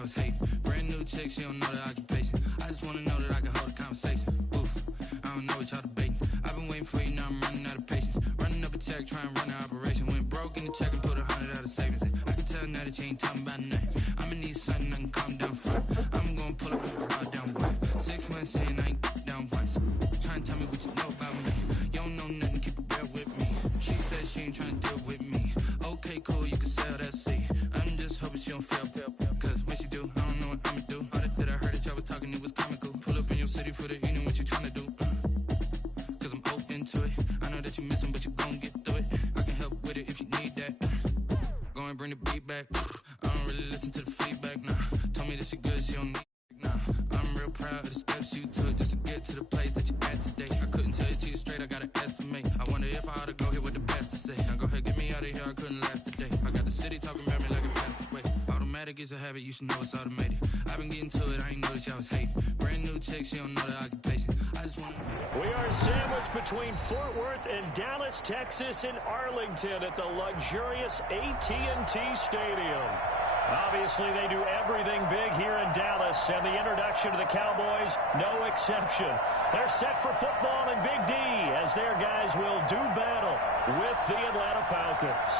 I was hating. Brand new chick, she don't know the occupation. I just wanna know that I can hold a conversation. Oof, I don't know what y'all debating. I've been waiting for you, now I'm running out of patience. Running up a check, trying to run an operation. Went broke in the check and put 100 out of savings in. I can tell now that you ain't talking about nothing. I'ma need something I can calm down from. I'm gonna pull up with a ball down one. 6 months in, I ain't down once. Trying to tell me what you know about me. You don't know nothing, keep it real with me. She said she ain't trying to deal with me. Okay, cool, you can sell that seat. I'm just hoping she don't fail. Cause when she do, I don't know what I'ma do. All that I heard that y'all was talking, it was comical. Pull up in your city for the evening, what you trying to do? Cause I'm open to it. I know that you missing, but you gon' get through it. I can help with it if you need that. Go and bring the beat back. I don't really listen to the feedback, nah. Told me that she good, she don't need it, nah. I'm real proud of the steps you took just to get to the place that you at today. I couldn't tell it to you straight, I gotta estimate. I wonder if I ought to go here with the best to say. Now go ahead, get me out of here, I couldn't last a day. I got the city talking about me like a passed away. Automatic is a habit, you should know it's automated. I've been getting to it, I ain't noticed y'all was hating. Brand new chick, she don't know the occupation. I just want We are sandwiched between Fort Worth and Dallas, Texas, and Arlington at the luxurious AT&T Stadium. Obviously, they do everything big here in Dallas, and the introduction to the Cowboys, no exception. They're set for football in Big D as their guys will do battle with the Atlanta Falcons.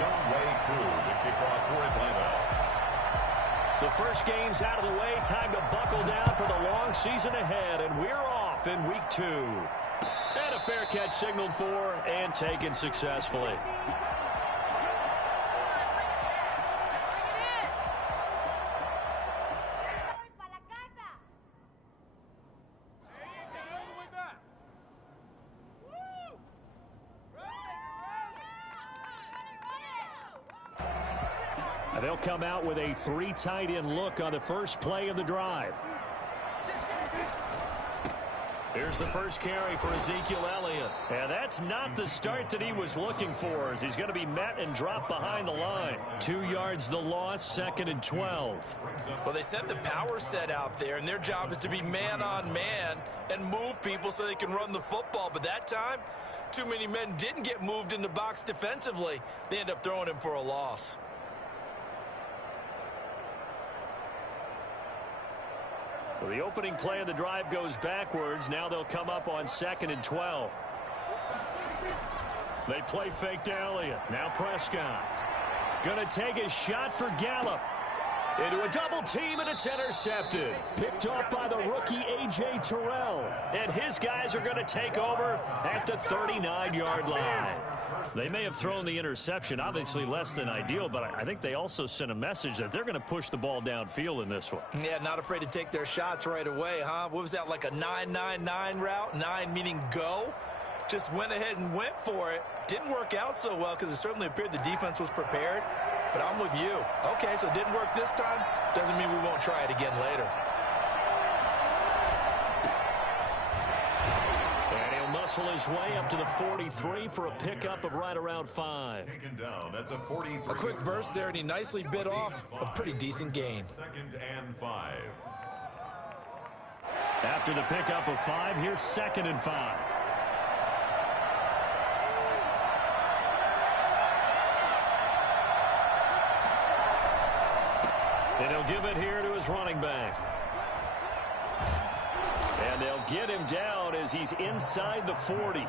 Young way through the kickoff for Atlanta. The first game's out of the way. Time to buckle down for the long season ahead, and we're off in week 2. And a fair catch signaled for and taken successfully. They'll come out with a 3 tight end look on the first play of the drive. Here's the first carry for Ezekiel Elliott. And that's not the start that he was looking for, as he's going to be met and dropped behind the line. 2 yards the loss, 2nd and 12. Well, they sent the power set out there, and their job is to be man-on-man and move people so they can run the football. But that time, too many men didn't get moved in the box defensively. They end up throwing him for a loss. So the opening play of the drive goes backwards. Now they'll come up on 2nd and 12. They play fake to Elliott. Now Prescott. Going to take a shot for Gallup. Into a double team, and it's intercepted. Picked off by the rookie A.J. Terrell. And his guys are going to take over at the 39-yard line. They may have thrown the interception, obviously less than ideal, but I think they also sent a message that they're going to push the ball downfield in this one. Yeah, not afraid to take their shots right away, huh? What was that, like a 9-9-9 route? 9 meaning go? Just went ahead and went for it. Didn't work out so well because it certainly appeared the defense was prepared. But I'm with you. Okay, so it didn't work this time. Doesn't mean we won't try it again later. And he'll muscle his way up to the 43 for a pickup of right around 5. Taken down at the 43. A quick burst there, and he nicely bit off a pretty decent gain. 2nd and 5. After the pickup of 5, here's 2nd and 5. And he'll give it here to his running back. And they'll get him down as he's inside the 40.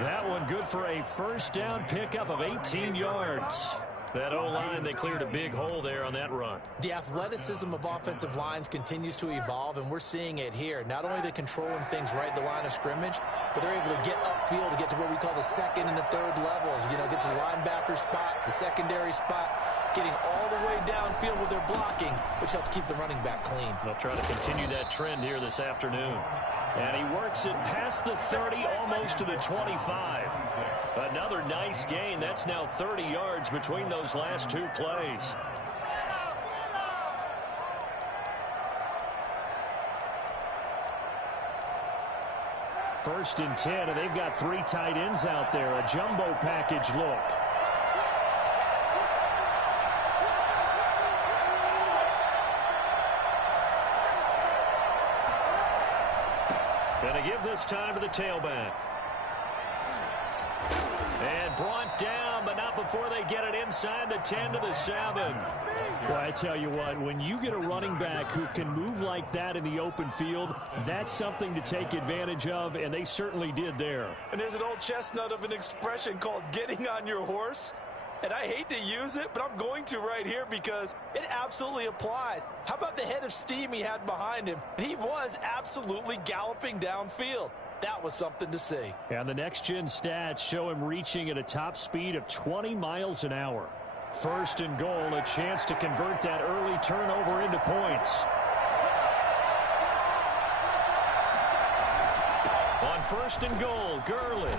That one good for a first down pickup of 18 yards. That O-line, they cleared a big hole there on that run. The athleticism of offensive lines continues to evolve, and we're seeing it here. Not only are they controlling things right at the line of scrimmage, but they're able to get upfield to get to what we call the 2nd and the 3rd levels. You know, get to the linebacker spot, the secondary spot, getting all the way downfield with their blocking, which helps keep the running back clean. They'll try to continue that trend here this afternoon. And he works it past the 30, almost to the 25. Another nice gain. That's now 30 yards between those last 2 plays. First and 10, and they've got 3 tight ends out there. A jumbo package look. Going to give this time to the tailback. And brought down, but not before before they get it inside the 10 to the 7. Well, I tell you what, when you get a running back who can move like that in the open field, that's something to take advantage of, and they certainly did there. And there's an old chestnut of an expression called getting on your horse. And I hate to use it, but I'm going to right here because it absolutely applies. How about the head of steam he had behind him? And he was absolutely galloping downfield. That was something to see. And the next-gen stats show him reaching at a top speed of 20 miles an hour. First and goal, a chance to convert that early turnover into points. On first and goal, Gurley.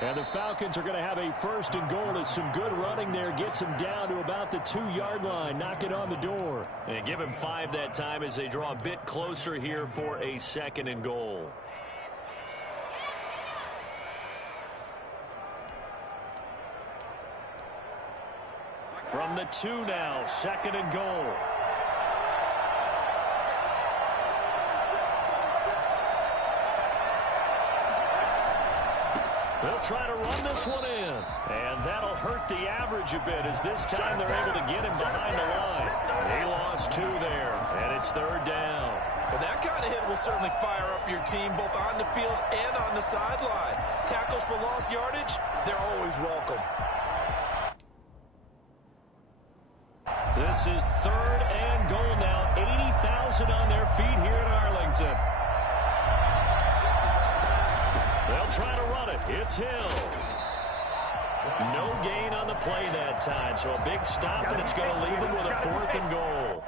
And the Falcons are going to have a first and goal as some good running there gets him down to about the 2-yard line. Knock it on the door. And give him 5 that time as they draw a bit closer here for a second and goal. From the 2 now, second and goal. They'll try to run this one in. And that'll hurt the average a bit as this time they're able to get him behind the line. He lost 2 there, and it's third down. Well, that kind of hit will certainly fire up your team both on the field and on the sideline. Tackles for lost yardage, they're always welcome. This is third and goal now. 80,000 on their feet here in Arlington. They'll try to run it. It's Hill. No gain on the play that time, so a big stop, and it's going to leave them with a fourth and goal.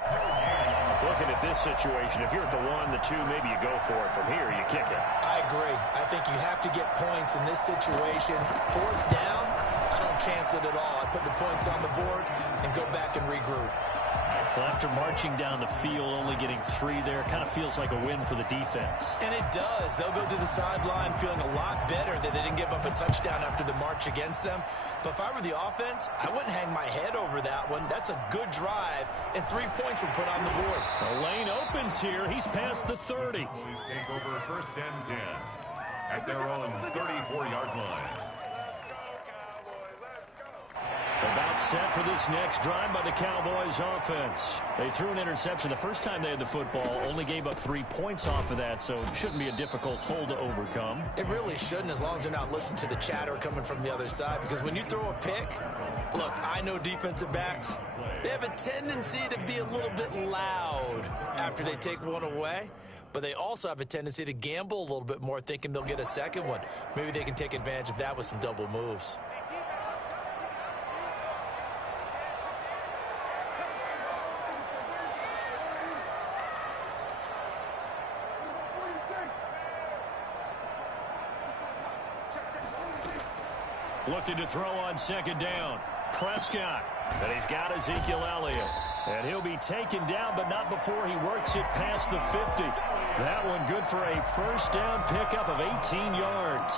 Looking at this situation, if you're at the 1, the 2, maybe you go for it. From here, you kick it. I agree. I think you have to get points in this situation. Fourth down, I don't chance it at all. I put the points on the board and go back and regroup. Well, after marching down the field, only getting 3 there, kind of feels like a win for the defense. And it does. They'll go to the sideline feeling a lot better that they didn't give up a touchdown after the march against them. But if I were the offense, I wouldn't hang my head over that one. That's a good drive, and 3 points were put on the board. The lane opens here. He's past the 30. Please take over first and 10 at their own 34-yard line. About set for this next drive by the Cowboys offense. They threw an interception the first time they had the football, only gave up 3 points off of that, so it shouldn't be a difficult hole to overcome. It really shouldn't, as long as they're not listening to the chatter coming from the other side, because when you throw a pick, look, I know defensive backs, they have a tendency to be a little bit loud after they take one away. But they also have a tendency to gamble a little bit more, thinking they'll get a second one. Maybe they can take advantage of that with some double moves. Looking to throw on second down. Prescott. And he's got Ezekiel Elliott. And he'll be taken down, but not before he works it past the 50. That one good for a first down pickup of 18 yards.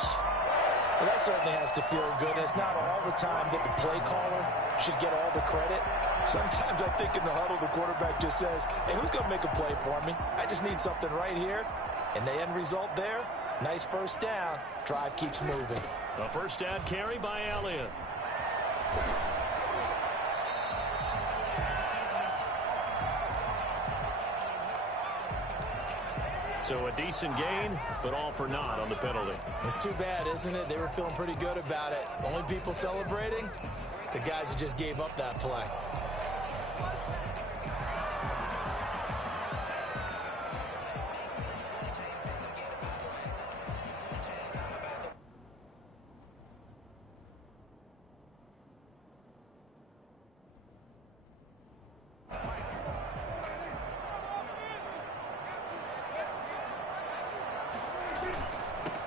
Well, that certainly has to feel good. And it's not all the time that the play caller should get all the credit. Sometimes I think in the huddle, the quarterback just says, hey, who's going to make a play for me? I just need something right here. And the end result there, nice first down. Drive keeps moving. A first down carry by Elliott. So a decent gain, but all for naught on the penalty. It's too bad, isn't it? They were feeling pretty good about it. Only people celebrating? The guys who just gave up that play.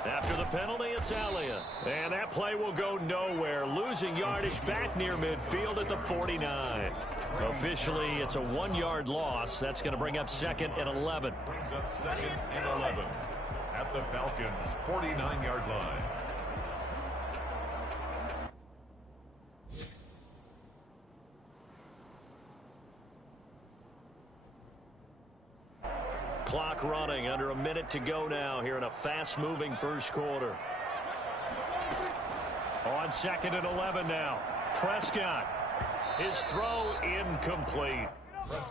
After the penalty, it's Elliott. And that play will go nowhere. Losing yardage back near midfield at the 49. Officially, it's a 1-yard loss. That's going to bring up second and 11. Brings up second and 11 at the Falcons' 49-yard line. Clock running, under a minute to go now here in a fast-moving first quarter. On second and 11 now. Prescott. His throw incomplete.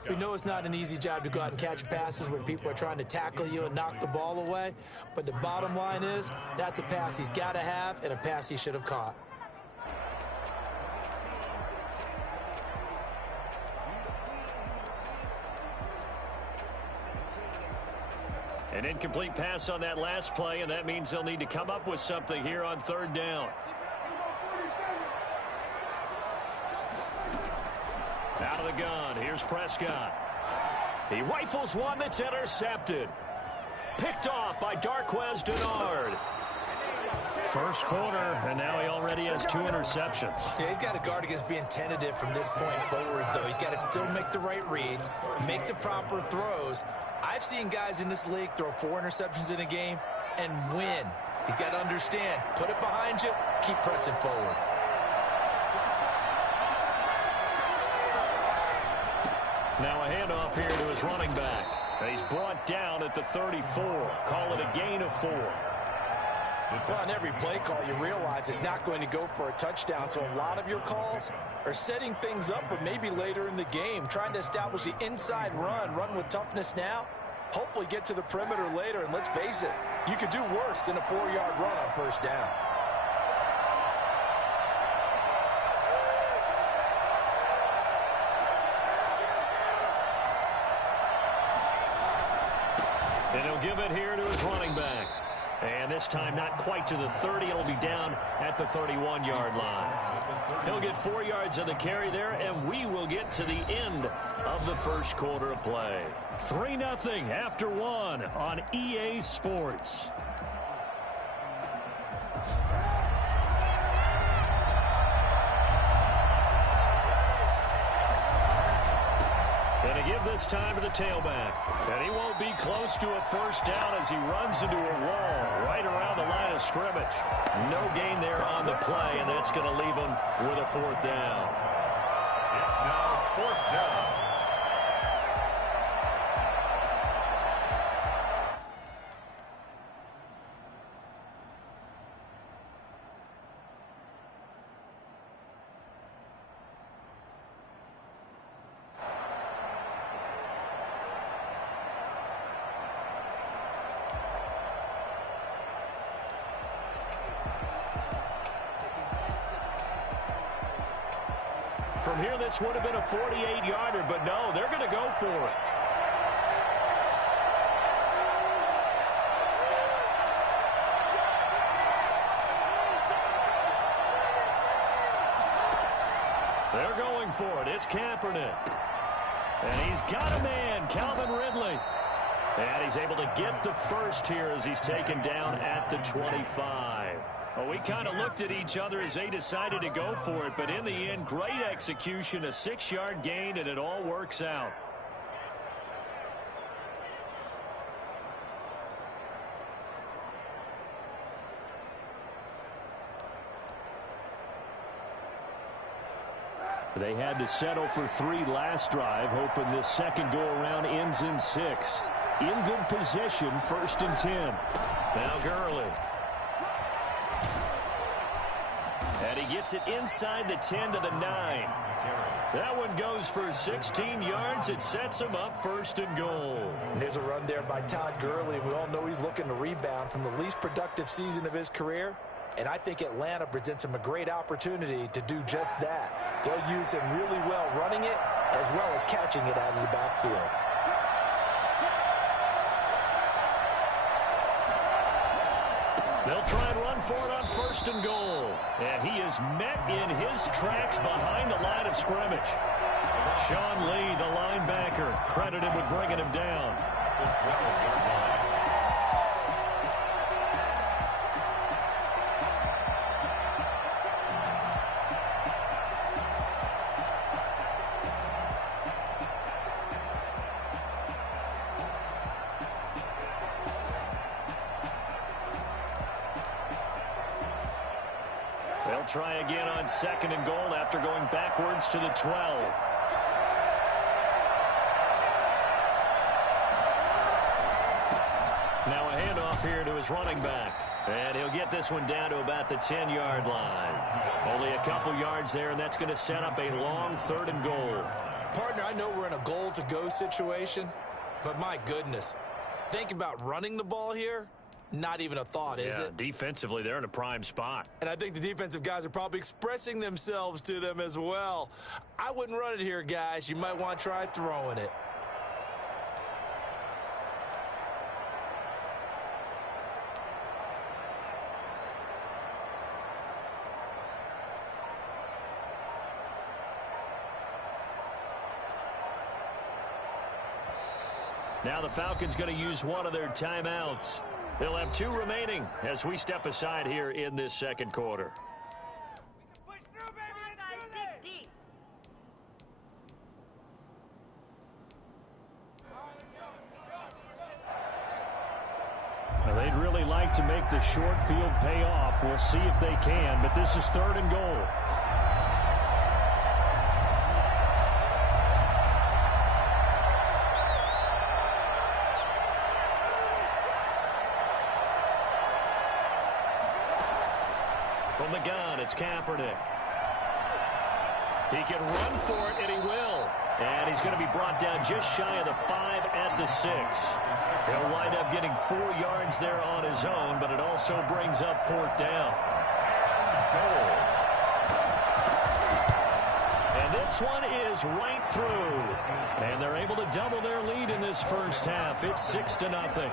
We know it's not an easy job to go out and catch passes when people are trying to tackle you and knock the ball away, but the bottom line is that's a pass he's got to have and a pass he should have caught. An incomplete pass on that last play, and that means they'll need to come up with something here on third down. Out of the gun, here's Prescott. He rifles one that's intercepted. Picked off by Darquez Denard. First quarter, and now he already has 2 interceptions. Yeah, he's got to guard against being tentative from this point forward, though. He's got to still make the right reads, make the proper throws. I've seen guys in this league throw 4 interceptions in a game and win. He's got to understand, put it behind you, keep pressing forward. Now a handoff here to his running back. And he's brought down at the 34. Call it a gain of 4. Well, on every play call, you realize it's not going to go for a touchdown, so a lot of your calls are setting things up for maybe later in the game, trying to establish the inside run with toughness now, hopefully get to the perimeter later, and let's face it, you could do worse than a 4-yard run on first down. And he'll give it here to his running back. And this time not quite to the 30. It'll be down at the 31-yard line. He'll get 4 yards of the carry there, and we will get to the end of the first quarter of play. 3-0 after 1 on EA Sports. And to give this time to the tailback. And he won't be close to a first down as he runs into a wall right around the line of scrimmage. No gain there on the play, and that's going to leave him with a 4th down. It's now 4th down. From here, this would have been a 48-yarder, but no, they're going to go for it. They're going for it. It's Kaepernick. And he's got a man, Calvin Ridley. And he's able to get the first here as he's taken down at the 25. Well, we kind of looked at each other as they decided to go for it, but in the end, great execution, a 6-yard gain, and it all works out. They had to settle for 3 last drive, hoping this second go-around ends in 6. In good position, 1st and 10. Now Gurley. And he gets it inside the 10 to the 9. That one goes for 16 yards. It sets him up 1st and goal. And there's a run there by Todd Gurley. We all know he's looking to rebound from the least productive season of his career. And I think Atlanta presents him a great opportunity to do just that. They'll use him really well running it as well as catching it out of the backfield. They'll try and run for it on 1st and goal. And he is met in his tracks behind the line of scrimmage. Sean Lee, the linebacker, credited with bringing him down. They'll try again on 2nd and goal after going backwards to the 12. Now a handoff here to his running back. And he'll get this one down to about the 10-yard line. Only a couple yards there, and that's going to set up a long 3rd and goal. Partner, I know we're in a goal-to-go situation, but my goodness, think about running the ball here. Not even a thought, is it? Defensively, they're in a prime spot. And I think the defensive guys are probably expressing themselves to them as well. I wouldn't run it here, guys. You might want to try throwing it. Now the Falcons going to use one of their timeouts. They'll have 2 remaining as we step aside here in this 2nd quarter. Push through, baby. Guys, dig deep. Now, they'd really like to make the short field pay off. We'll see if they can, but this is 3rd and goal. From the gun, it's Kaepernick. He can run for it, and he will. And he's going to be brought down just shy of the 5 at the 6. He'll wind up getting 4 yards there on his own, but it also brings up 4th down. Goal. And this one is right through. And they're able to double their lead in this first half. It's 6-0.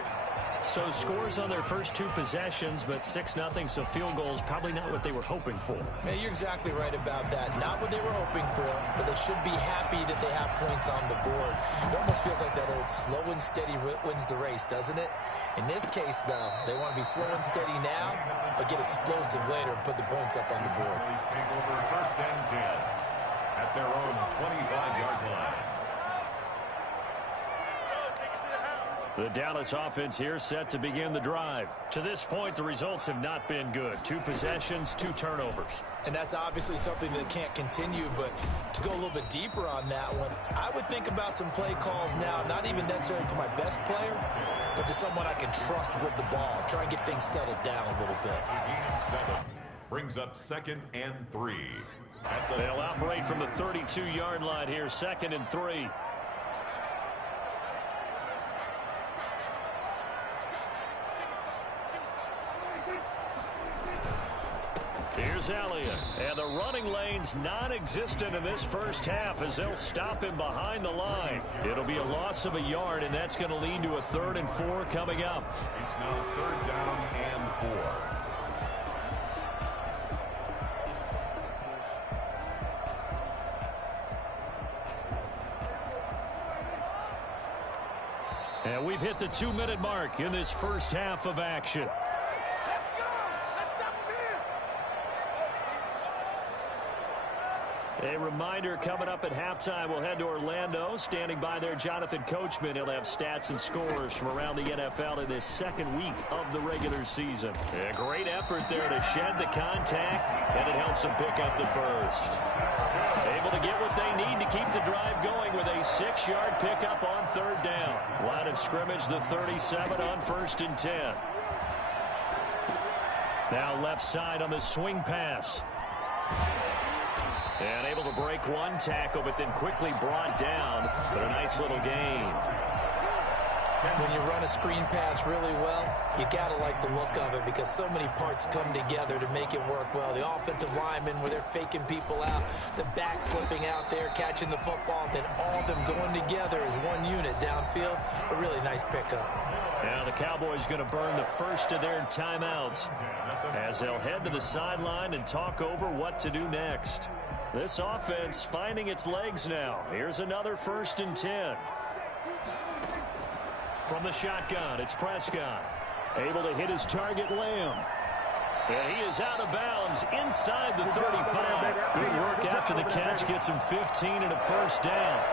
So scores on their first 2 possessions, but 6-0, so field goals probably not what they were hoping for. Yeah, you're exactly right about that. Not what they were hoping for, but they should be happy that they have points on the board. It almost feels like that old slow and steady wins the race, doesn't it? In this case, though, they want to be slow and steady now, but get explosive later and put the points up on the board. Take over 1st and 10 at their own 25-yard line. The Dallas offense here set to begin the drive. To this point, the results have not been good. 2 possessions, 2 turnovers. And that's obviously something that can't continue, but to go a little bit deeper on that one, I would think about some play calls now, not even necessarily to my best player, but to someone I can trust with the ball. Try and get things settled down a little bit. 7 brings up 2nd and 3. They'll operate from the 32-yard line here, 2nd and 3. Here's Elliott, and the running lane's non-existent in this first half as they'll stop him behind the line. It'll be a loss of a yard, and that's going to lead to a 3rd and 4 coming up. It's now 3rd down and 4. And we've hit the 2-minute mark in this first half of action. A reminder coming up at halftime, we'll head to Orlando. Standing by there, Jonathan Coachman. He'll have stats and scores from around the NFL in this 2nd week of the regular season. A great effort there to shed the contact, and it helps them pick up the first. Able to get what they need to keep the drive going with a 6-yard pickup on 3rd down. Line of scrimmage, the 37 on 1st and 10. Now left side on the swing pass. And able to break one tackle, but then quickly brought down. But a nice little gain. When you run a screen pass really well, you got to like the look of it because so many parts come together to make it work well. The offensive linemen, where they're faking people out, the back slipping out there, catching the football, then all of them going together as one unit downfield. A really nice pickup. Now the Cowboys going to burn the first of their timeouts as they'll head to the sideline and talk over what to do next. This offense finding its legs now. Here's another 1st and 10. From the shotgun, it's Prescott. Able to hit his target, Lamb. And he is out of bounds inside the 35. Good work after the catch. Gets him 15 and a 1st down.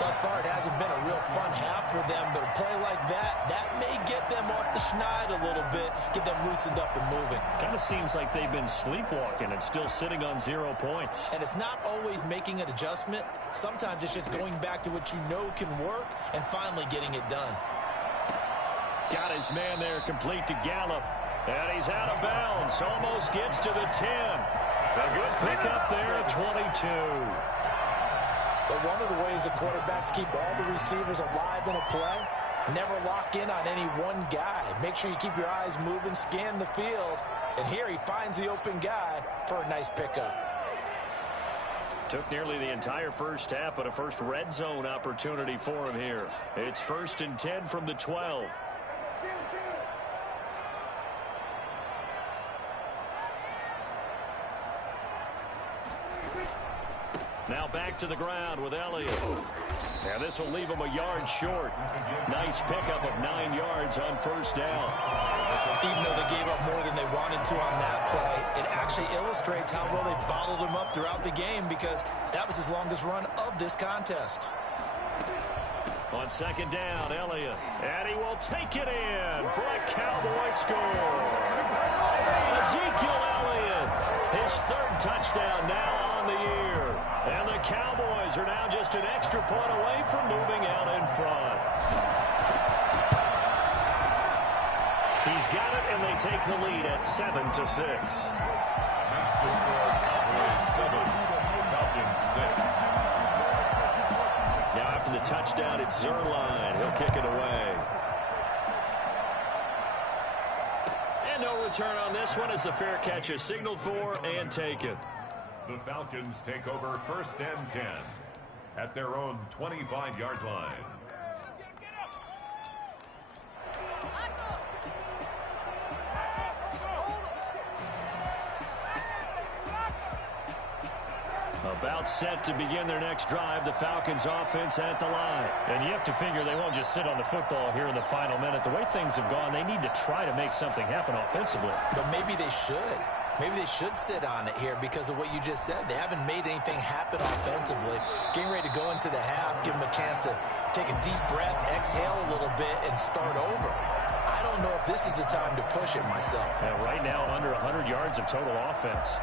Thus far, it hasn't been a real fun half for them, but a play like that may get them off the schneid a little bit, get them loosened up and moving. Kind of seems like they've been sleepwalking and still sitting on 0 points. And it's not always making an adjustment. Sometimes it's just going back to what you know can work and finally getting it done. Got his man there complete to Gallup. And he's out of bounds. Almost gets to the 10. A good pickup there at 22. But one of the ways the quarterbacks keep all the receivers alive in a play, never lock in on any one guy. Make sure you keep your eyes moving, scan the field. And here he finds the open guy for a nice pickup. Took nearly the entire first half, but a first red zone opportunity for him here. It's 1st and 10 from the 12. Now back to the ground with Elliott. Now this will leave him a yard short. Nice pickup of 9 yards on first down. Even though they gave up more than they wanted to on that play, it actually illustrates how well they bottled him up throughout the game, because that was his longest run of this contest. On second down, Elliott. And he will take it in for a Cowboy score. Ezekiel Elliott, his 3rd touchdown now on the year. And the Cowboys are now just an extra point away from moving out in front. He's got it, and they take the lead at 7-6. Next to score, 7, Falcons 6. Now after the touchdown, it's Zerline. He'll kick it away. And no return on this one as the fair catch is signaled for and taken. The Falcons take over 1st and 10 at their own 25-yard line. About set to begin their next drive, the Falcons offense at the line. And you have to figure they won't just sit on the football here in the final minute. The way things have gone, they need to try to make something happen offensively. But maybe they should. Maybe they should sit on it here because of what you just said. They haven't made anything happen offensively. Getting ready to go into the half, give them a chance to take a deep breath, exhale a little bit, and start over. I don't know if this is the time to push it myself. And right now, under 100 yards of total offense.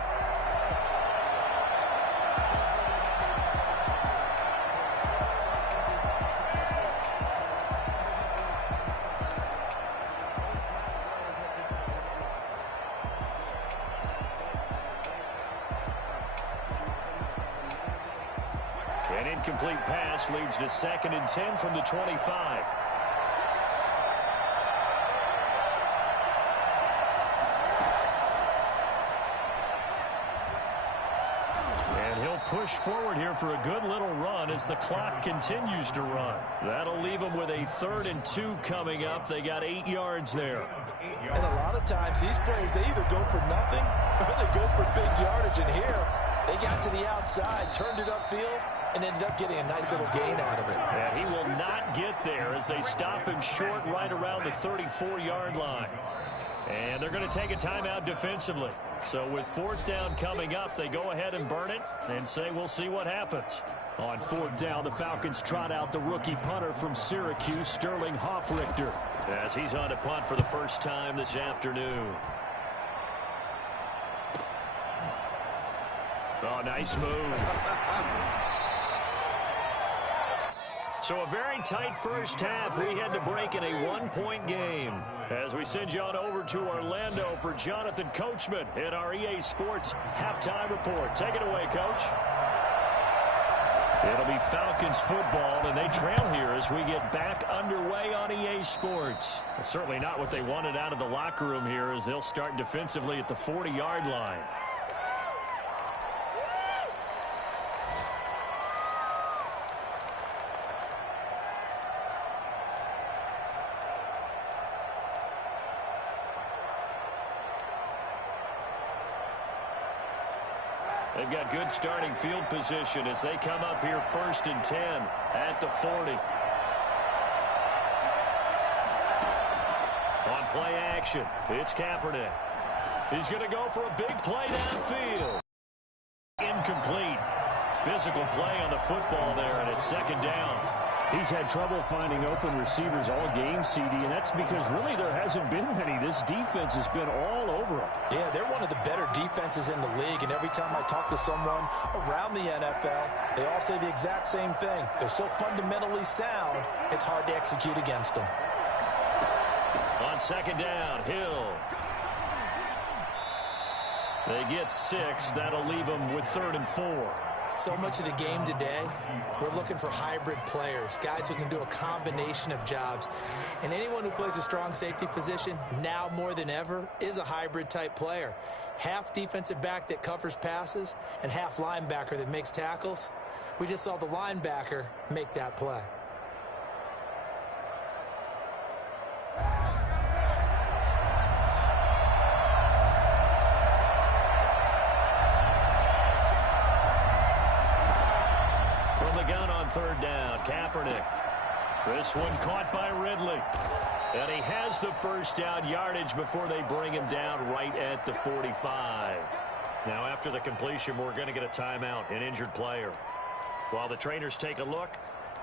An incomplete pass leads to 2nd and 10 from the 25. And he'll push forward here for a good little run as the clock continues to run. That'll leave them with a 3rd and 2 coming up. They got 8 yards there. And a lot of times these plays, they either go for nothing or they go for big yardage. And here, they got to the outside, turned it upfield, and ended up getting a nice little gain out of it. And he will not get there as they stop him short right around the 34-yard line. And they're going to take a timeout defensively. So with 4th down coming up, they go ahead and burn it and say we'll see what happens. On 4th down, the Falcons trot out the rookie punter from Syracuse, Sterling Hoffrichter, as he's on to punt for the first time this afternoon. Oh, nice move. So a very tight first half. We had to break in a 1-point game. As we send you on over to Orlando for Jonathan Coachman in our EA Sports Halftime Report. Take it away, Coach. It'll be Falcons football, and they trail here as we get back underway on EA Sports. Well, certainly not what they wanted out of the locker room here as they'll start defensively at the 40-yard line. They've got good starting field position as they come up here 1st and 10 at the 40. On play action, it's Kaepernick. He's going to go for a big play downfield. Incomplete. Physical play on the football there, and it's 2nd down. He's had trouble finding open receivers all game, CD, and that's because really there hasn't been many. This defense has been all over him. Yeah, they're one of the better defenses in the league, and every time I talk to someone around the NFL, they all say the exact same thing. They're so fundamentally sound, it's hard to execute against them. On 2nd down, Hill. They get 6. That'll leave them with 3rd and 4. So much of the game today, we're looking for hybrid players, guys who can do a combination of jobs. And anyone who plays a strong safety position, now more than ever, is a hybrid type player. Half defensive back that covers passes and half linebacker that makes tackles. We just saw the linebacker make that play. Third down, Kaepernick. This one caught by Ridley. And he has the first down yardage before they bring him down right at the 45. Now after the completion, we're going to get a timeout, an injured player. While the trainers take a look,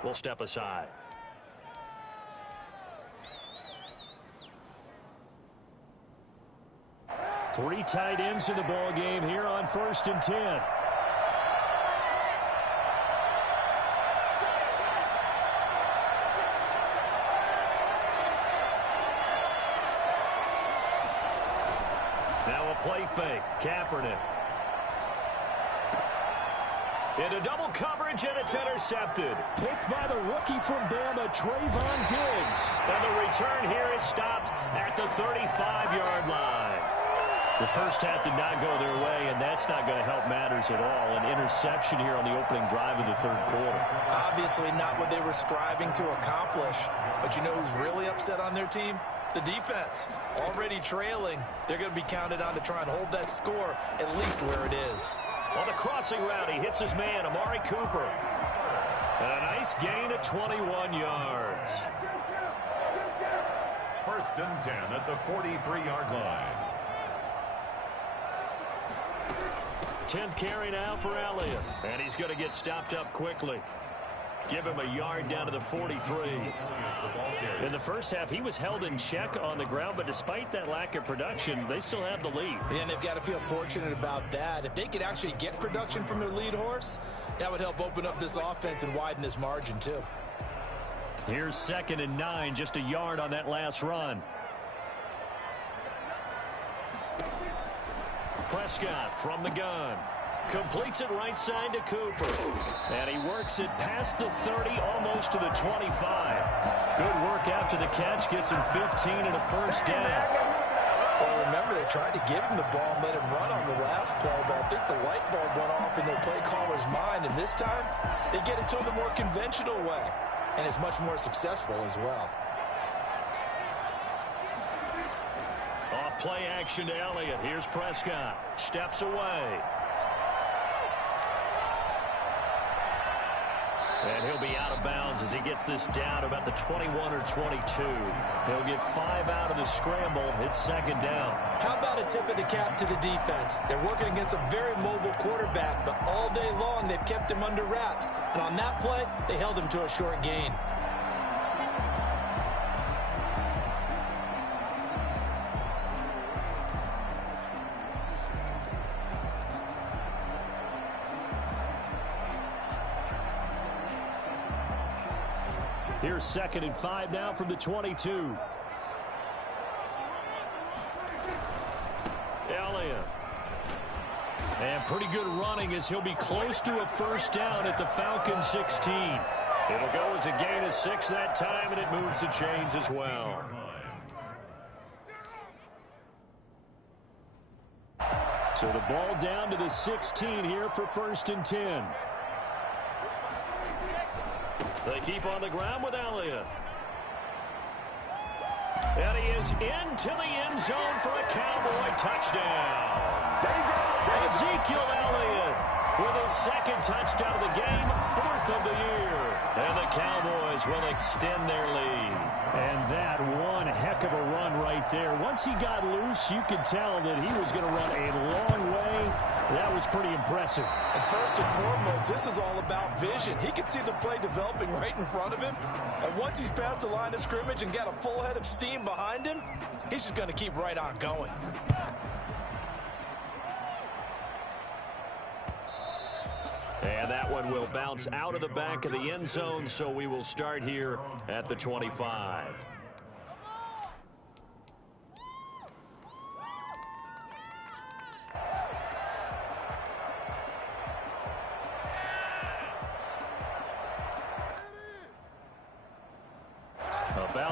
we'll step aside. Three tight ends in the ball game here on 1st and 10. Play fake. Kaepernick. Into double coverage, and it's intercepted. Picked by the rookie from Bama, Trayvon Diggs. And the return here is stopped at the 35-yard line. The first half did not go their way, and that's not going to help matters at all. An interception here on the opening drive of the 3rd quarter. Obviously not what they were striving to accomplish. But you know who's really upset on their team? The defense. Already trailing. They're going to be counted on to try and hold that score at least where it is. On the crossing route, he hits his man, Amari Cooper. And a nice gain of 21 yards. 1st and 10 at the 43-yard line. 10th carry now for Elliott. And he's going to get stopped up quickly. Give him a yard down to the 43. In the first half, he was held in check on the ground, but despite that lack of production, they still have the lead. And they've got to feel fortunate about that. If they could actually get production from their lead horse, that would help open up this offense and widen this margin, too. Here's 2nd and 9, just a yard on that last run. Prescott from the gun. Completes it right side to Cooper. And he works it past the 30, almost to the 25. Good work after the catch. Gets him 15 and a first down. Well, remember, they tried to give him the ball and let him run on the last play, but I think the light bulb went off in their play caller's mind, and this time they get it to him the more conventional way, and it's much more successful as well. Off play action to Elliott. Here's Prescott. Steps away. And he'll be out of bounds as he gets this down about the 21 or 22. He'll get 5 out of the scramble. It's 2nd down. How about a tip of the cap to the defense? They're working against a very mobile quarterback, but all day long they've kept him under wraps. And on that play, they held him to a short gain. Here's 2nd and 5 now from the 22. Elliott. And pretty good running as he'll be close to a first down at the Falcons 16. It'll go as a gain of 6 that time, and it moves the chains as well. So the ball down to the 16 here for 1st and 10. They keep on the ground with Elliott. And he is into the end zone for a Cowboy touchdown. Ezekiel Elliott with his 2nd touchdown of the game, 4th of the year. And the Cowboys will extend their lead. And that one heck of a run right there. Once he got loose, you could tell that he was going to run a long way. That was pretty impressive. And first and foremost, this is all about vision. He can see the play developing right in front of him. And once he's past the line of scrimmage and got a full head of steam behind him, he's just going to keep right on going. And that one will bounce out of the back of the end zone, so we will start here at the 25.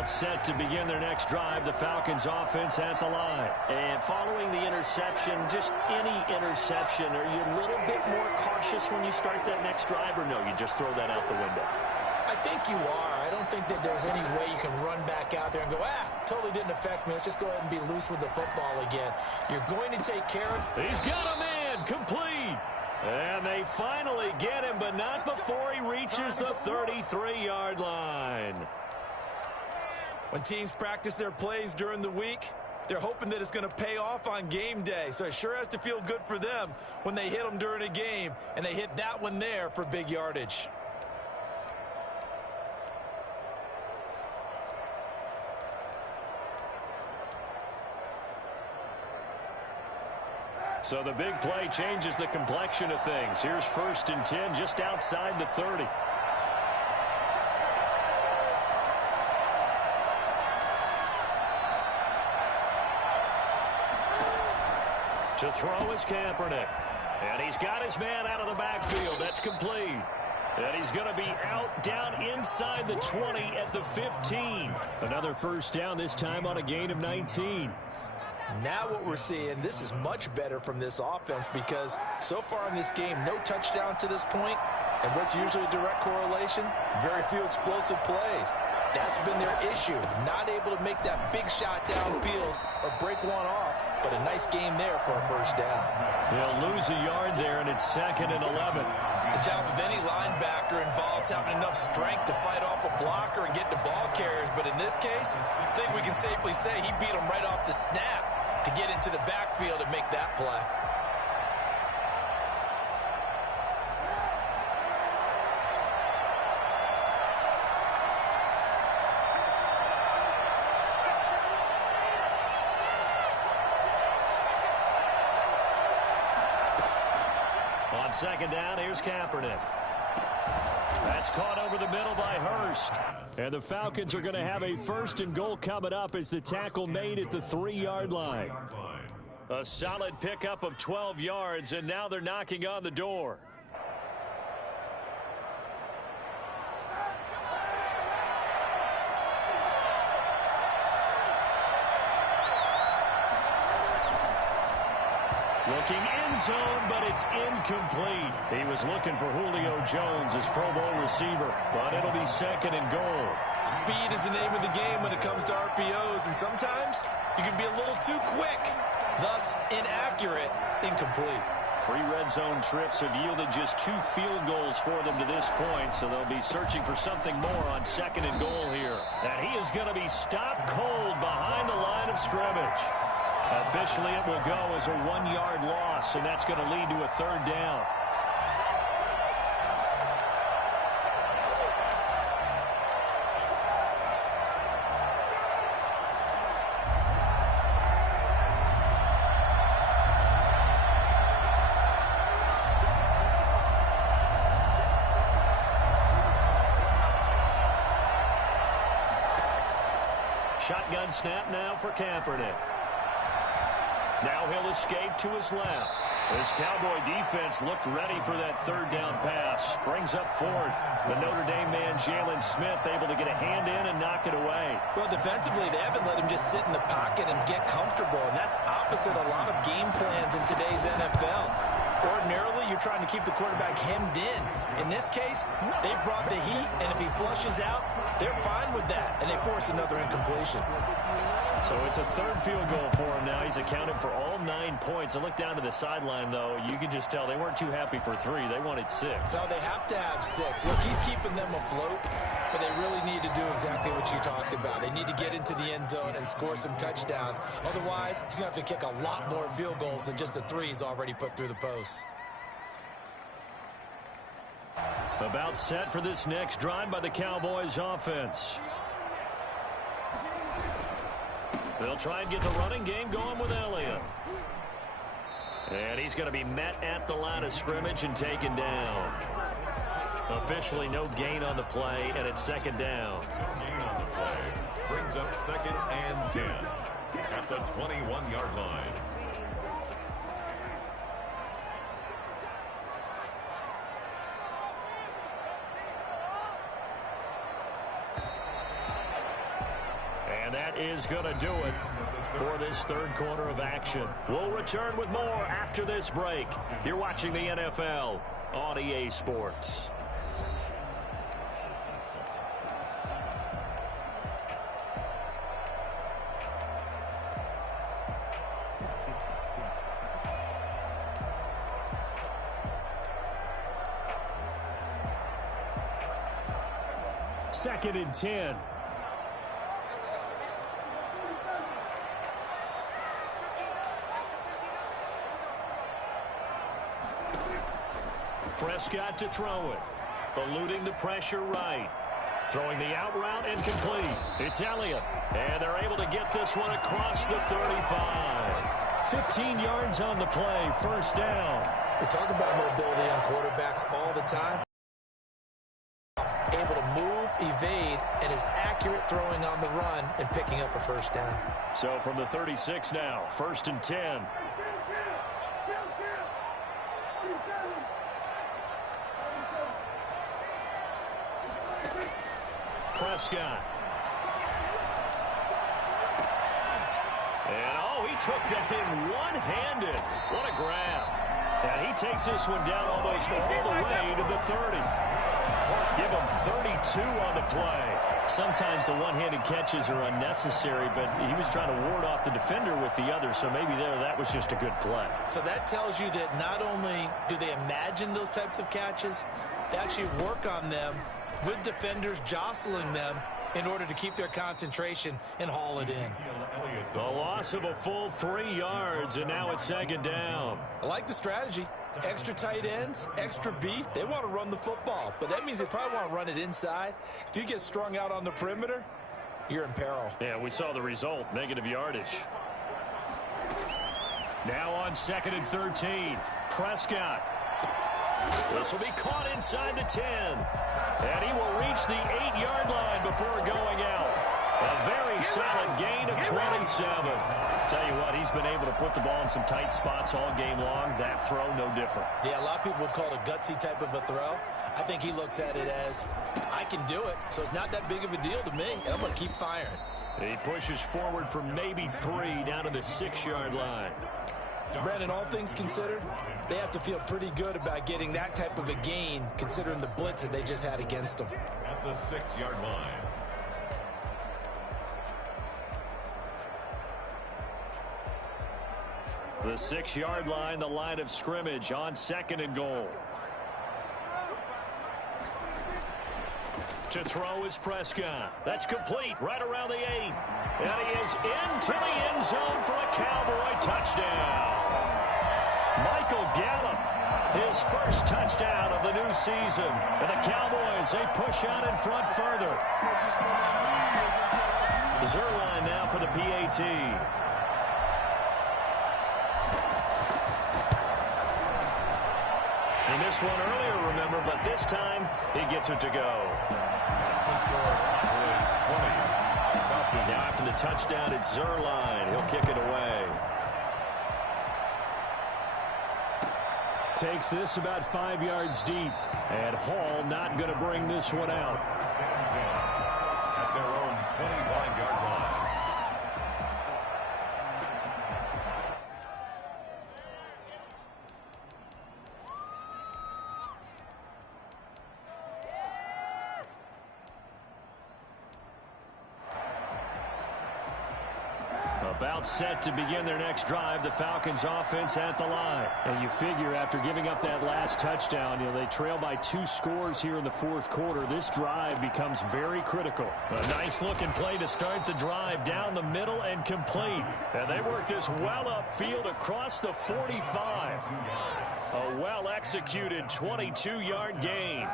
about set to begin their next drive. The Falcons offense at the line. And following the interception, just any interception, are you a little bit more cautious when you start that next drive, or no, you just throw that out the window? I think you are. I don't think that there's any way you can run back out there and go, totally didn't affect me. Let's just go ahead and be loose with the football again. You're going to take care of it. He's got a man complete. And they finally get him, but not before he reaches the 33-yard line. When teams practice their plays during the week, they're hoping that it's going to pay off on game day. So it sure has to feel good for them when they hit them during a game, and they hit that one there for big yardage. So the big play changes the complexion of things. Here's 1st and 10 just outside the 30. To throw is Kaepernick. And he's got his man out of the backfield. That's complete. And he's going to be out down inside the 20 at the 15. Another first down, this time on a gain of 19. Now what we're seeing, this is much better from this offense because so far in this game, no touchdowns to this point, and what's usually a direct correlation? Very few explosive plays. That's been their issue, not able to make that big shot downfield or break one off, but a nice game there for a first down. They'll lose a yard there, and it's 2nd and 11. The job of any linebacker involves having enough strength to fight off a blocker and get to ball carriers, but in this case, I think we can safely say he beat him right off the snap to get into the backfield and make that play. On 2nd down, here's Kaepernick. That's caught over the middle by Hurst. And the Falcons are going to have a 1st and goal coming up as the tackle made at the 3-yard line. A solid pickup of 12 yards, and now they're knocking on the door. Looking end zone, but it's incomplete. He was looking for Julio Jones, his Pro Bowl receiver, but it'll be 2nd and goal. Speed is the name of the game when it comes to RPOs, and sometimes you can be a little too quick, thus inaccurate, incomplete. 3 red zone trips have yielded just 2 field goals for them to this point, so they'll be searching for something more on 2nd and goal here. And he is going to be stopped cold behind the line of scrimmage. Officially, it will go as a 1-yard loss, and that's going to lead to a 3rd down. Shotgun snap now for Kaepernick. Now he'll escape to his left. This Cowboy defense looked ready for that 3rd down pass. Brings up 4th. The Notre Dame man, Jalen Smith, able to get a hand in and knock it away. Well, defensively, they haven't let him just sit in the pocket and get comfortable, and that's opposite a lot of game plans in today's NFL. Ordinarily, you're trying to keep the quarterback hemmed in. In this case, they brought the heat, and if he flushes out, they're fine with that, and they force another incompletion. So it's a 3rd field goal for him now. He's accounted for all 9 points. I look down to the sideline, though. You can just tell they weren't too happy for 3. They wanted 6. No, they have to have 6. Look, he's keeping them afloat, but they really need to do exactly what you talked about. They need to get into the end zone and score some touchdowns. Otherwise, he's going to have to kick a lot more field goals than just the 3 he's already put through the posts. About set for this next drive by the Cowboys offense. They'll try and get the running game going with Elliott. And he's going to be met at the line of scrimmage and taken down. Officially no gain on the play, and it's 2nd down. No gain on the play. Brings up 2nd and 10 at the 21-yard line. is going to do it for this third quarter of action. We'll return with more after this break. You're watching the NFL on EA Sports. Second and 10. Prescott to throw it. Eluding the pressure right. Throwing the out route incomplete. It's Elliott. And they're able to get this one across the 35. 15 yards on the play. First down. They talk about mobility on quarterbacks all the time. Able to move, evade, and is accurate throwing on the run and picking up a first down. So from the 36 now, first and 10. Prescott. And he took that in one-handed. What a grab. And he takes this one down almost all the way to the 30. Give him 32 on the play. Sometimes the one-handed catches are unnecessary, but he was trying to ward off the defender with the other, so maybe that was just a good play. So that tells you that not only do they imagine those types of catches, they actually work on them with defenders jostling them in order to keep their concentration and haul it in. The loss of a full 3 yards, and now it's second down. I like the strategy. Extra tight ends, extra beef. They want to run the football, but that means they probably want to run it inside. If you get strung out on the perimeter, you're in peril. Yeah, we saw the result, negative yardage. Now on second and 13, Prescott. This will be caught inside the 10. And he will reach the 8-yard line before going out. A very solid gain of 27. Tell you what, he's been able to put the ball in some tight spots all game long. That throw, no different. Yeah, a lot of people would call it a gutsy type of a throw. I think he looks at it as, I can do it, so it's not that big of a deal to me, and I'm going to keep firing. He pushes forward from maybe 3 down to the 6-yard line. Brandon, all things considered, they have to feel pretty good about getting that type of a gain, considering the blitz that they just had against them. At the 6-yard line. The 6-yard line, the line of scrimmage on second and goal. To throw is Prescott. That's complete right around the 8. And he is into the end zone for a Cowboy touchdown. Michael Gallup, his first touchdown of the new season. And the Cowboys, they push out in front further. Zerline now for the PAT. He missed one earlier, remember, but this time he gets it to go. Now after the touchdown, it's Zerline. He'll kick it away. Takes this about 5 yards deep. And Hall not going to bring this one out. At their own 25-yard line. About set to begin their next drive, the Falcons offense at the line. And you figure after giving up that last touchdown, they trail by 2 scores here in the fourth quarter. This drive becomes very critical. A nice looking play to start the drive down the middle and complete. And they work this well upfield across the 45. A well-executed 22-yard gain.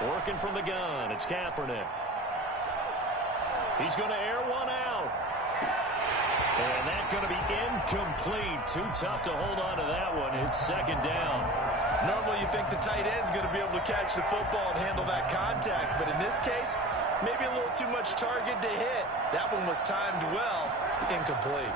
Working from the gun, it's Kaepernick. He's going to air one out. And that's going to be incomplete. Too tough to hold on to that one. It's second down. Normally you think the tight end's going to be able to catch the football and handle that contact. But in this case, maybe a little too much target to hit. That one was timed well. Incomplete.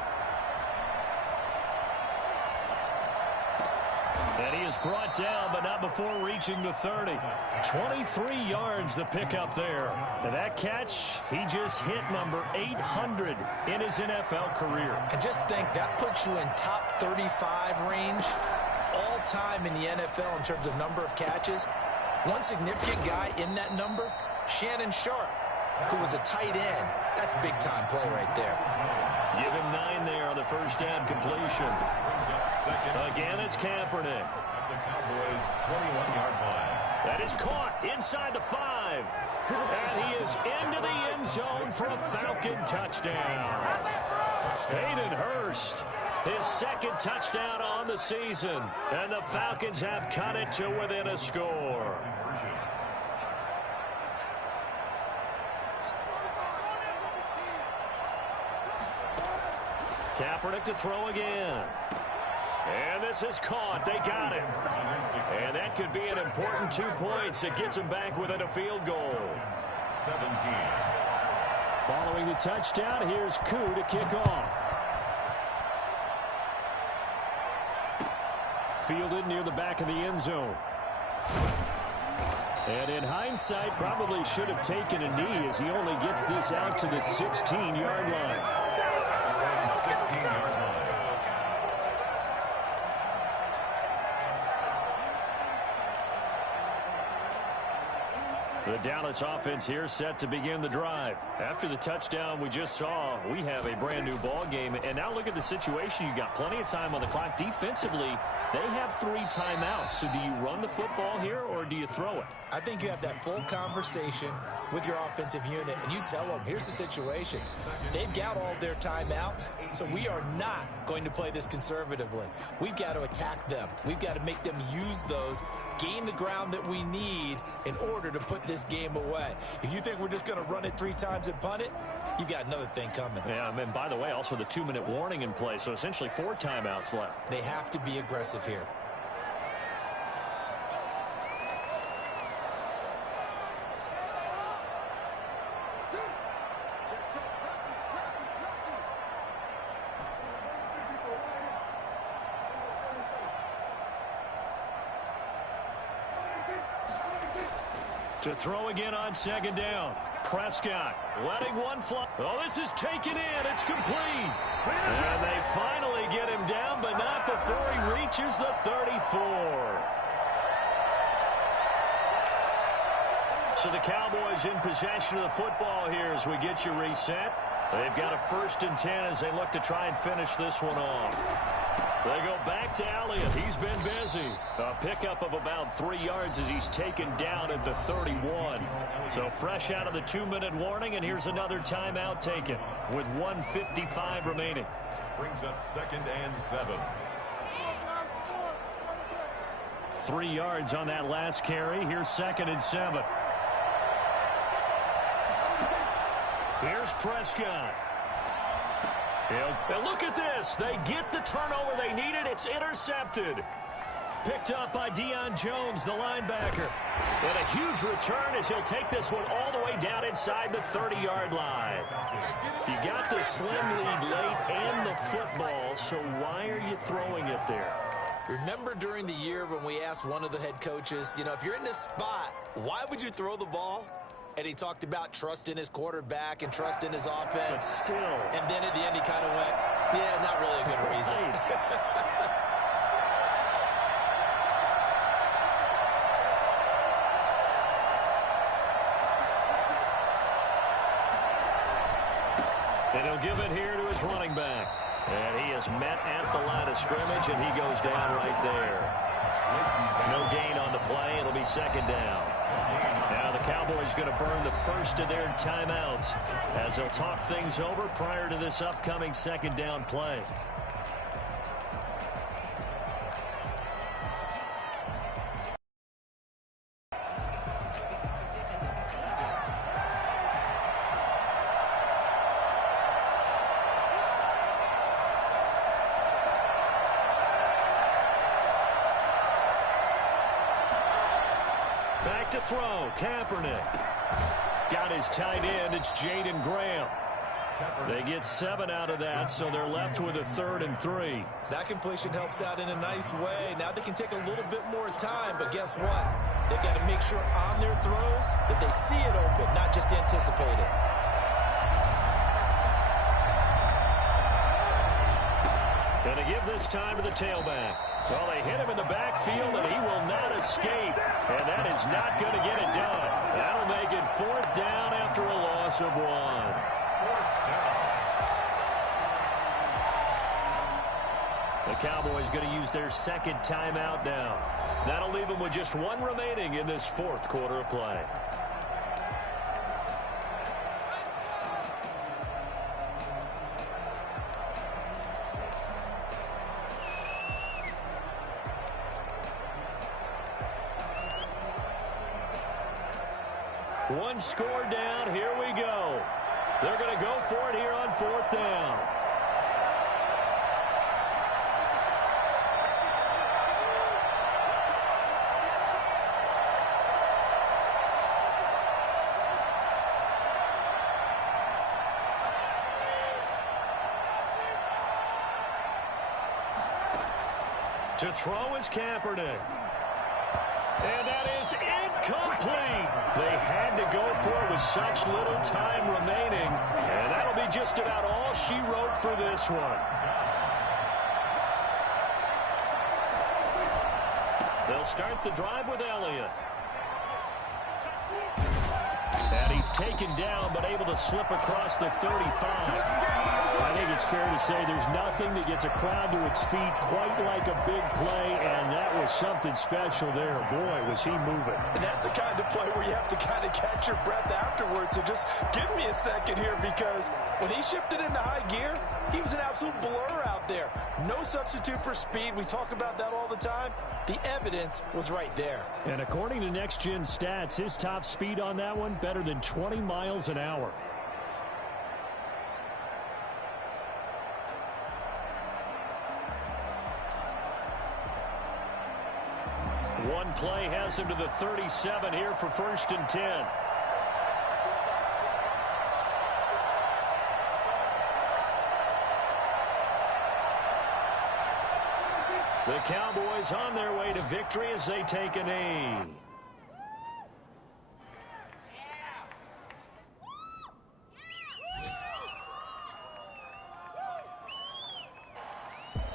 And he is brought down, but not before reaching the 30. 23 yards the pickup there. And that catch, he just hit number 800 in his NFL career. And just think, that puts you in top 35 range all time in the NFL in terms of number of catches. One significant guy in that number, Shannon Sharp, who was a tight end. That's big-time play right there. Give him 9 there on the first down completion. Again, it's Kaepernick. The Cowboys' 21-yard line. That is caught inside the 5. And he is into the end zone for a Falcon touchdown. Hayden Hurst, his second touchdown on the season. And the Falcons have cut it to within a score. Kaepernick to throw again. And this is caught. They got it. And that could be an important 2 points. It gets them back within a field goal. 17. Following the touchdown, here's Koo to kick off. Fielded near the back of the end zone. And in hindsight, probably should have taken a knee as he only gets this out to the 16-yard line. 16-yard line. The Dallas offense here set to begin the drive. After the touchdown we just saw, we have a brand new ball game. And now look at the situation. You got plenty of time on the clock. Defensively, they have 3 timeouts. So do you run the football here or do you throw it? I think you have that full conversation with your offensive unit, and you tell them, here's the situation. They've got all their timeouts, so we are not going to play this conservatively. We've got to attack them. We've got to make them use those, gain the ground that we need in order to put this game away. If you think we're just going to run it 3 times and punt it, you've got another thing coming. Yeah, and by the way, also the 2-minute warning in play, so essentially 4 timeouts left. They have to be aggressive here. To throw again on second down. Prescott letting one fly. Oh, this is taken in. It's complete. And they finally get him down, but not before he reaches the 34. So the Cowboys in possession of the football here as we get you reset. They've got a 1st and 10 as they look to try and finish this one off. They go back to Elliott. He's been busy. A pickup of about 3 yards as he's taken down at the 31. So fresh out of the 2-minute warning, and here's another timeout taken with 1:55 remaining. Brings up 2nd and 7. 3 yards on that last carry. Here's 2nd and 7. Here's Prescott. And look at this. They get the turnover they needed. It's intercepted. Picked up by Deion Jones, the linebacker. And a huge return as he'll take this one all the way down inside the 30-yard line. You got the slim lead late and the football, so why are you throwing it there? Remember during the year when we asked one of the head coaches, you know, if you're in this spot, why would you throw the ball? And he talked about trust in his quarterback and trust in his offense. But still. And then at the end he kind of went, yeah, not really a good reason. And he'll give it here to his running back. And he is met at the line of scrimmage, and he goes down right there. No gain on the play. It'll be 2nd down. Now the Cowboys going to burn the first of their timeouts as they'll talk things over prior to this upcoming 2nd down play. Back to throw. Kaepernick. Got his tight end. It's Jaden Graham. They get 7 out of that, so they're left with a 3rd and 3. That completion helps out in a nice way. Now they can take a little bit more time, but guess what? They've got to make sure on their throws that they see it open, not just anticipate it. Going to give this time to the tailback. Well, they hit him in the backfield, and he will not escape. And that is not going to get it done. That'll make it 4th down after a loss of 1. The Cowboys going to use their 2nd timeout now. That'll leave them with just 1 remaining in this 4th quarter of play. One score down. Here we go. They're going to go for it here on 4th down. To throw is Kaepernick. And that is incomplete. They had to go for it with such little time remaining. And that'll be just about all she wrote for this one. They'll start the drive with Elliott. And he's taken down, but able to slip across the 35. I think it's fair to say there's nothing that gets a crowd to its feet quite like a big play, and that was something special there. Boy, was he moving. And that's the kind of play where you have to kind of catch your breath afterwards. So just give me a second here, because when he shifted into high gear, he was an absolute blur out there. No substitute for speed. We talk about that all the time. The evidence was right there. And according to Next Gen Stats, his top speed on that one, better than 20 miles an hour. One play has him to the 37 here for 1st and 10. The Cowboys on their way to victory as they take a knee.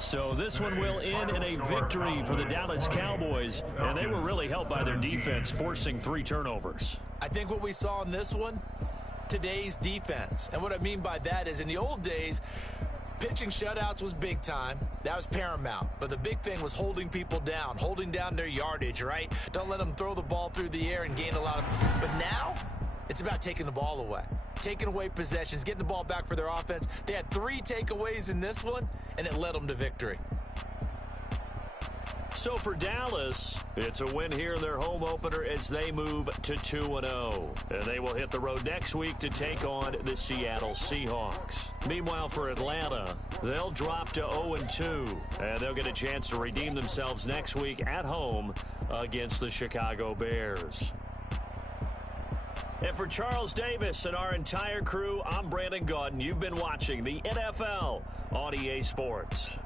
So this one will end in a victory for the Dallas Cowboys, and they were really helped by their defense, forcing 3 turnovers. I think what we saw in this one, today's defense. And what I mean by that is in the old days, pitching shutouts was big time. That was paramount. But the big thing was holding people down, holding down their yardage, right? Don't let them throw the ball through the air and gain a lot of... But now, it's about taking the ball away. Taking away possessions, getting the ball back for their offense. They had 3 takeaways in this one, and it led them to victory. So for Dallas, it's a win here in their home opener as they move to 2-0. And they will hit the road next week to take on the Seattle Seahawks. Meanwhile, for Atlanta, they'll drop to 0-2. And they'll get a chance to redeem themselves next week at home against the Chicago Bears. And for Charles Davis and our entire crew, I'm Brandon Gaudin. You've been watching the NFL on EA Sports.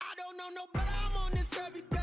I don't know no better, I'm on this every day.